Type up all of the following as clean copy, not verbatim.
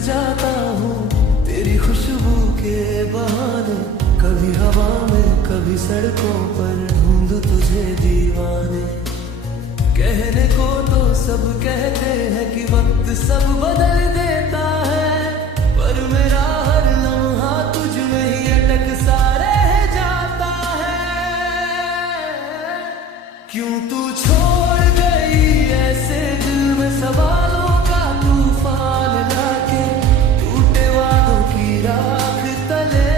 जाता हूँ तेरी खुशबू के बहाने, कभी हवा में कभी सड़कों पर ढूंढ तुझे दीवाने। कहने को तो सब कहते हैं कि वक्त सब बदल देता है, पर मेरा हर लम्हा तुझ में ही अटक सा रह जाता है। क्यों तू छोड़ गई ऐसे दिल में सवालों का तूफान लाके, टूटे वादों की राख तले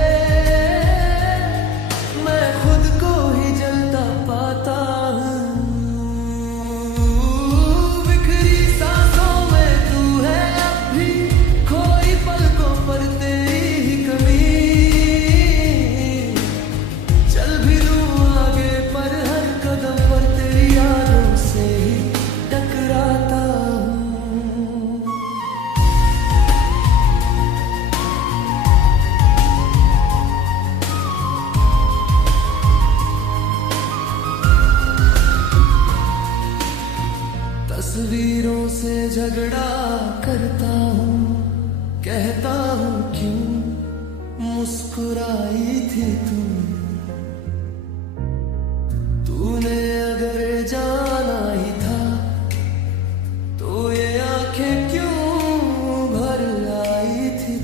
मैं खुद को ही जलता पाता हूँ। बिखरी सांसों में तू है अब भी, खोई पलकों पर तेरी ही कमी। चल भी लूं आगे पर हर कदम पर तेरी यादों से ही टकराता हूँ। तस्वीरों से झगड़ा करता हूँ, कहता हूँ क्यों मुस्कुराई थी तूने अगर जाना ही था तो ये आंखें क्यों भर आई थी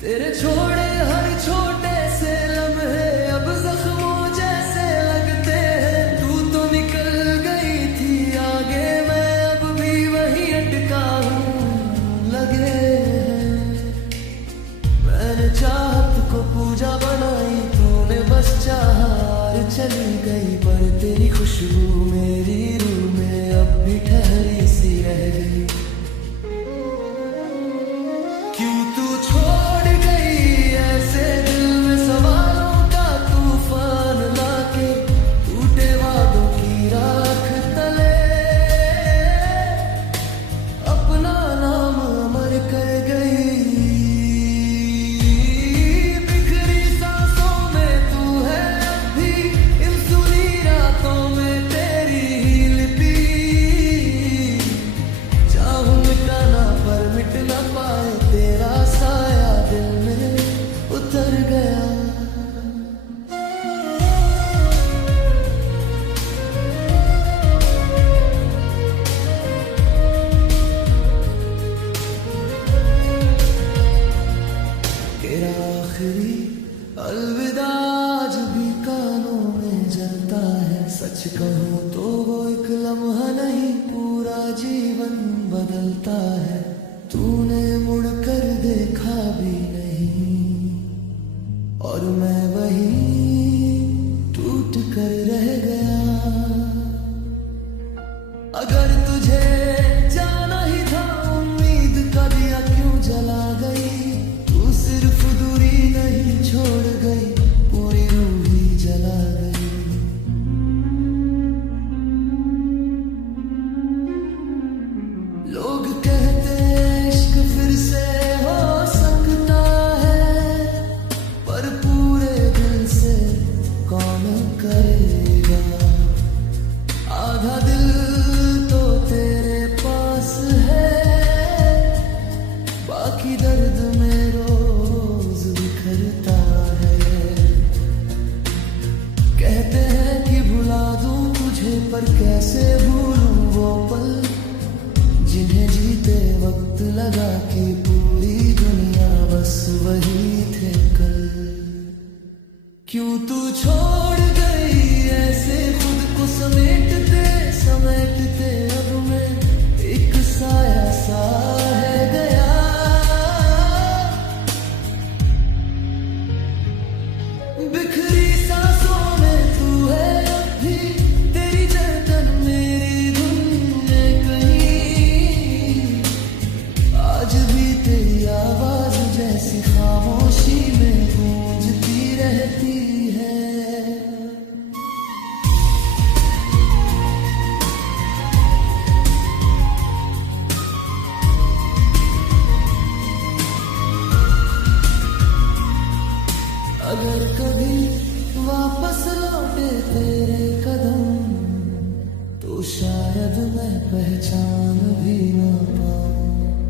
तेरे छोड़े हर छोटे से लम्हे अब जख्मों जैसे लगते हैं। तू तो निकल गई थी आगे, मैं अब भी वहीं अटका हूँ लगे हैं। मैंने चाहत को पूजा बनाई, तूने बस चाहार चली गई, पर तेरी खुशबू मेरी रूह में अब भी ठहरी सी रह गई। क्यों तू छोड़ गई ऐसे दिल में सवालों का तूफान लाके, टूटे वादों की राख तले अपना नाम अमर कर गई। बिखरी सांसों में तू है अब भी, इन सुनी रातों में तेरी ही लिपि। चाहूं मिटाना पर मिट न पाए, तेरा साया दिल में उतर गया। तेरा आखिरी अलविदा आज भी कानों में जलता है। सच कहूँ तो वो एक लम्हा नहीं, पूरा जीवन बदलता है। तूने मुड़कर देखा भी नहीं और मैं वहीं टूट कर रह गया। अगर तुझे जाना ही था उम्मीद का दिया क्यों जला गई। तू सिर्फ दूरी नहीं छोड़ गई, पूरी रूह ही जला गई। लोग कहते इश्क फिर से हो सकता है, पर पूरे दिल से कौन करेगा। आधा दिल तो तेरे पास है, बाकी दर्द में रोज बिखरता है। कहते हैं कि भुला दूं तुझे, पर कैसे भूलूं वो पल जिन्हें जीते वक्त लगा कि पूरी दुनिया बस वही थे कल। क्यों तू छोड़ गई ऐसे खुद को समेटते समेटते, अब मैं एक साया सा है गया। बिखरी सांसों में तू है अब भी, तेरी धड़कन मेरी धुन में कहीं। आज भी तेरी आवाज जैसी खामोशी में गूंजती रहती है। अगर कभी वापस लौटे तेरे कदम, तो शायद मैं पहचान भी ना पाऊं।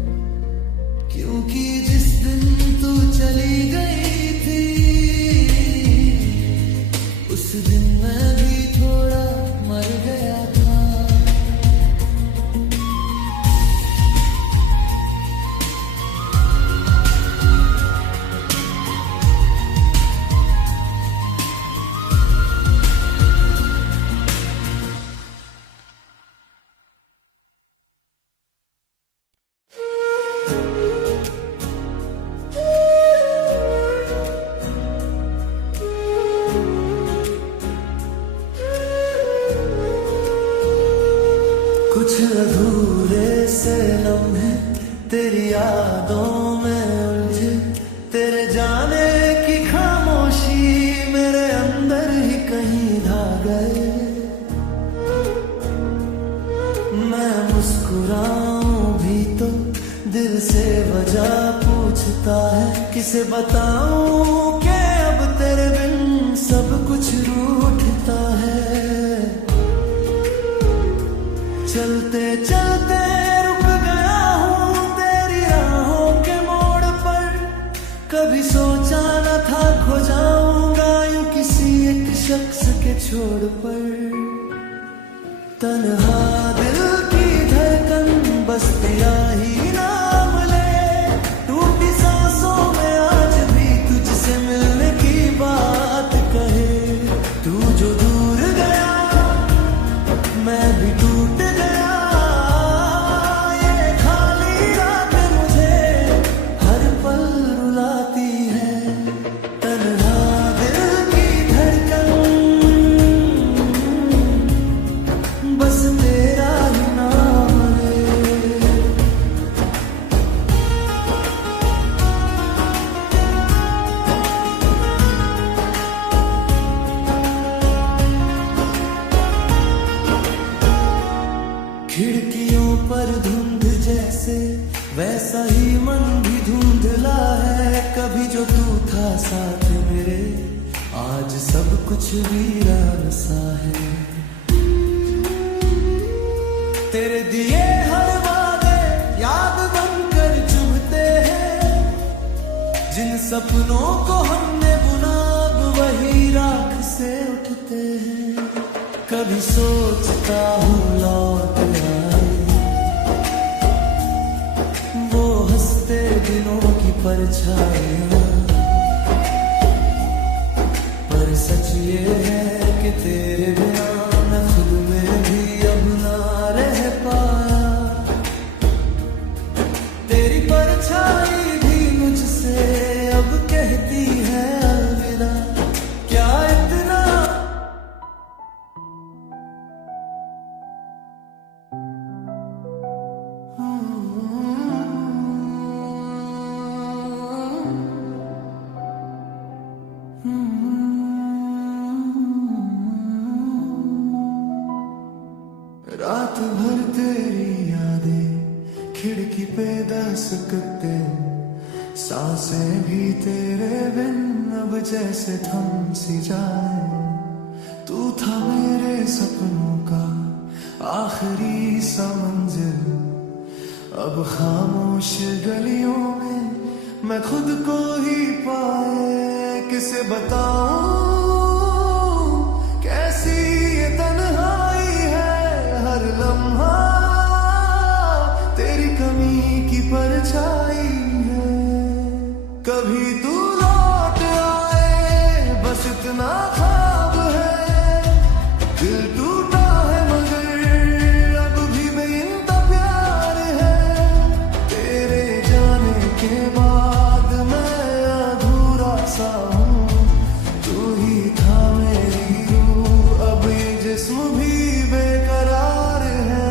अधूरे से लम्हे तेरी यादों में उलझे, तेरे जाने की खामोशी मेरे अंदर ही कहीं धा गए। मैं मुस्कुराऊं भी तो दिल से वजह पूछता है, किसे बताऊं कि अब तेरे बिन सब कुछ रूठता है। चलते चलते रुक गया हूँ तेरी राहों के मोड़ पर, कभी सोचा न था खो जाऊंगा यूं किसी एक शख्स के छोड़ पर। तन्हा दिल की धड़कन बस तेरा ही नाम ले, टूटी सांसों में आज भी तुझसे मिलने की बात कहे। तू जो दूर गया मैं भी टूट गया, ये खाली रात मुझे हर पल रुलाती है। तन्हा दिल की धड़कन बस तेरा ही नाम ले। खिड़कियों पर धुंध जैसे वैसा ही मन भी धुंधला है, कभी जो तू था साथ मेरे आज सब कुछ वीरान सा है। तेरे दिए हर वादे याद बनकर चुभते हैं, जिन सपनों को हमने बुना अब वही राख से उठते हैं। कभी सोचता हूँ लौट आए वो हंसते दिनों की परछाइयाँ, पर सच ये है कि तेरे बिना मैं खुद में भी अब ना रह पाया। तेरी परछाई भी मुझसे अब कहती है अलविदा, क्या इतना रात भर तेरी यादें खिड़की पे दस्तकते, सांसें भी तेरे बिन अब जैसे थम सी जाए। तू था मेरे सपनों का आखिरी सा मंजिल, अब खामोश गलियों में मैं खुद को ही पाए। किसे बताऊं कैसी ये तन्हाई है, हर लम्हा तेरी कमी की परछाई है। कभी तू लौट आए बस इतना ख्वाब है, दिल टूटा है मगर अब भी बेइंतहा प्यार है। तेरे जाने के बाद मैं अधूरा सा हूँ, तू ही था मेरी रूह, अब ये जिस्म भी बेकरार है।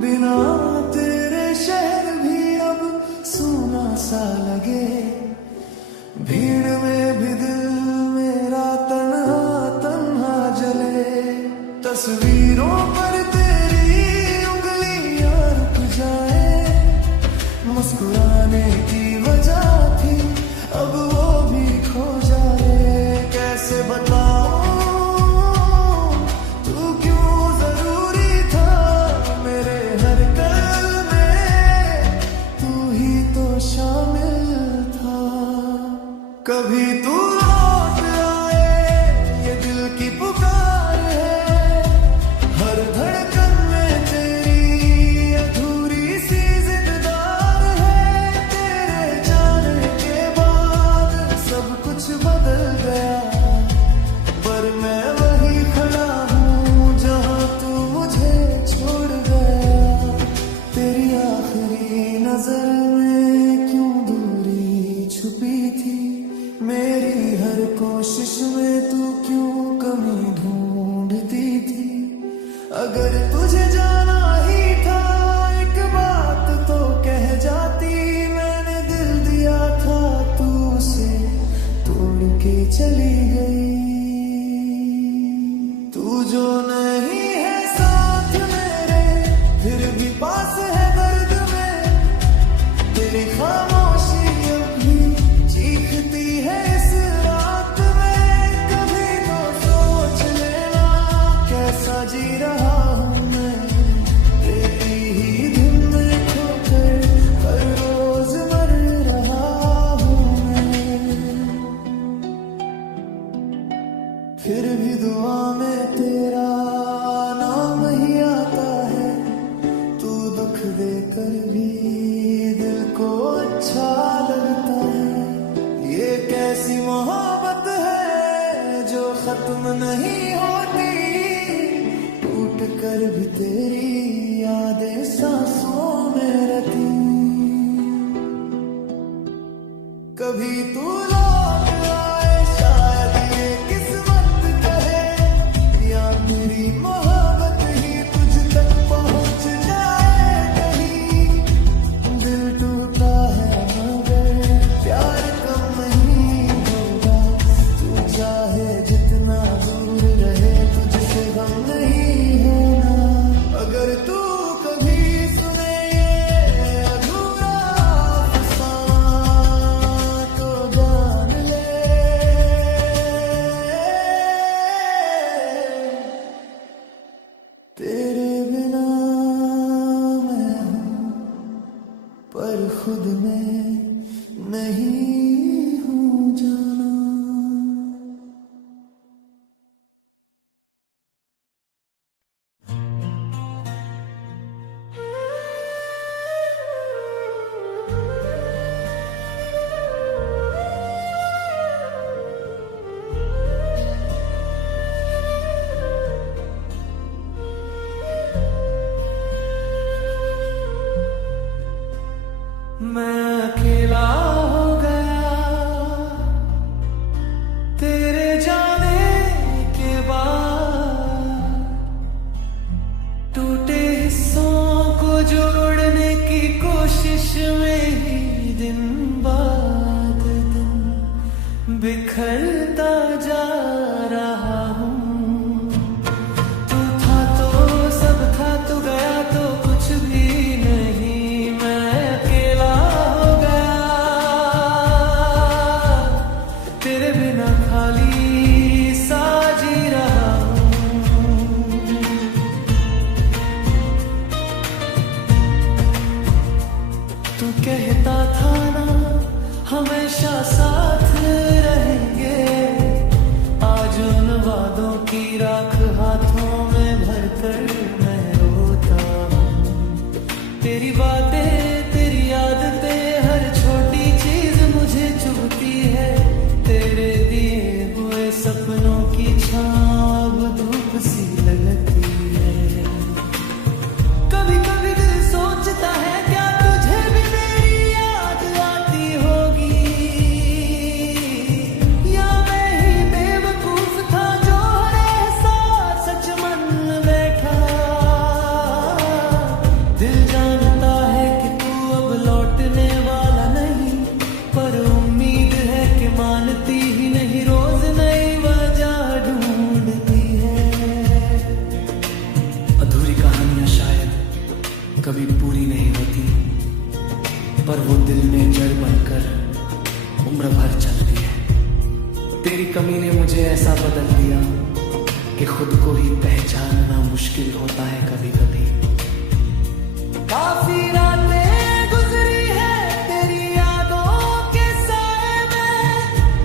बिना तेरे शहर भी अब सूना सा लगे, भीड़ में भी दिल मेरा तन्हा तन्हा जले। तस्वीरों पर तेरी उंगलियां रुक जाए, मुस्कुराने की वजह थी अब वो भी खो जाए। कैसे बताऊं तू क्यों जरूरी था मेरे हर पल में, तू ही तो शामिल था। कभी तू लौट आए ये दिल की पुकार है, हर धड़कन में तेरी अधूरी सी जिद्दार है। कोशिश में तू क्यों कमी ढूंढती थी। अगर तुझे जाना ही था एक बात तो कह जाती, मैंने दिल दिया था तू उसे तोड़ के चली गई। तू जो नहीं है साथ मेरे फिर भी पास है दर्द में, तेरी खामोशी अब भी चीखती है इस रात में। कभी तो सोच लेना कैसा जी रहा हूँ मैं, तेरी ही धुन में खोकर हर रोज मर रहा हूँ मैं। फिर भी दुआ में तेरा नाम ही आता है, तू दुख देकर भी दिल को अच्छा लगता है। ये कैसी मोहब्बत है जो खत्म नहीं होती, टूट कर भी तेरी यादें सांसों में रहती। कभी तू लौट आए शायद ये किस्मत कहे, या मेरी मोहब्बत ही तुझ तक पहुंच जाए कहीं। दिल टूटा है मगर प्यार कम नहीं होगा, तू चाहे जितना दूर रहे तुझसे गम नहीं होना। अगर तू कभी सुने ये अधूरा अफसाना तो जान ले, तेरे बिना मैं हूँ पर खुद में नहीं हूँ जाना। मैं अकेला हो गया तेरे जाने के बाद, टूटे हिस्सों को जोड़ने की कोशिश में ही दिन बाद दिन बिखरता जा रहा हूँ। तू था तो सब था, तू गया तो कुछ भी नहीं, मैं अकेला हो गया तेरे बिना खाली सा जी रहा हूँ। तू कहता था ना हमेशा साथ रहेंगे, आज उन वादों की राख हाथों में भरकर मैं रोता हूँ। तेरी बातें तेरी आदतें हर छोटी चीज मुझे चुभती है, तेरे दिए हुए सपनों की छाँव अब धूप सी लगती है। कभी कभी दिल सोचता है क्या तुझे भी मेरी याद आती होगी, या मैं ही बेवकूफ था जो हर एहसास सच मन में बैठा। दिल जानता है कि तू अब लौटने वाला नहीं, पर उम्मीद है कि मानती ही नहीं, रोज नई वजह ढूंढती है। अधूरी कहानियां शायद कभी पूरी नहीं होती, पर वो दिल में जड़ बनकर उम्र भर चलती है। तेरी कमी ने मुझे ऐसा बदल दिया कि खुद को ही पहचानना मुश्किल होता है कभी कभी। काफी रातें गुजरी है तेरी यादों के साए में,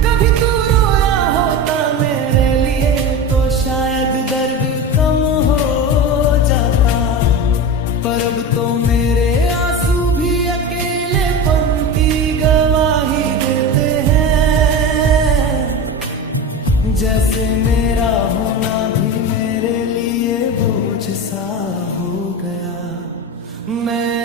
कभी तू रोया होता मेरे लिए तो शायद दर्द कम हो जाता, पर अब तो मेरे आंसू भी अकेलेपन की गवाही देते हैं। जैसे मेरा होना भी मेरे लिए बोझ सा हो गया। मैं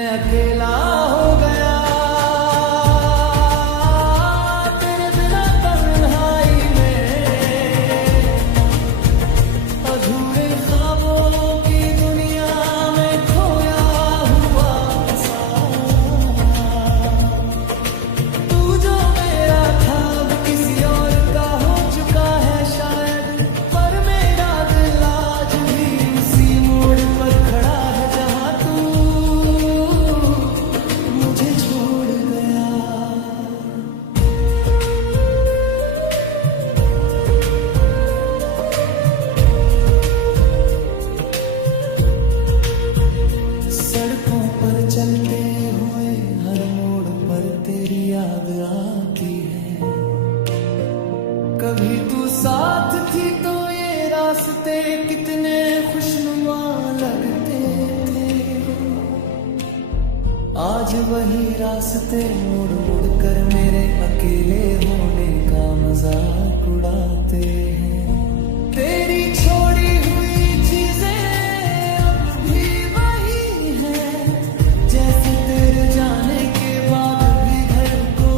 आज वही रास्ते मुड़ मुड़ कर मेरे अकेले होने का मजाक उड़ाते हैं। तेरी छोड़ी हुई चीजें अब भी वही हैं, जैसे तेरे जाने के बाद भी घर को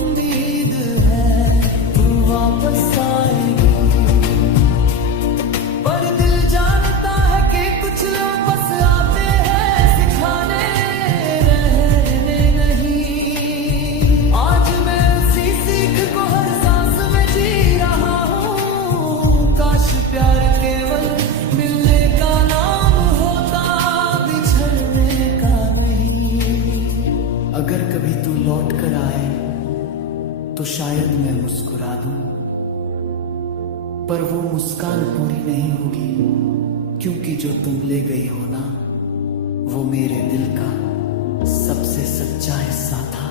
उम्मीद है तू वापस आएगी। पर दिल जानता है कि कुछ लोग बस आते हैं सिखाने, रहने नहीं। आज मैं उसी सीख को हर सांस में जी रहा हूँ। काश प्यार केवल मिलने का नाम होता, बिछड़ने का नहीं। अगर कभी तू लौट कर आए तो शायद मैं मुस्कुरा दूं, पर वो मुस्कान पूरी नहीं होगी, क्योंकि जो तुम ले गई हो ना, वो मेरे दिल का सबसे सच्चा हिस्सा था।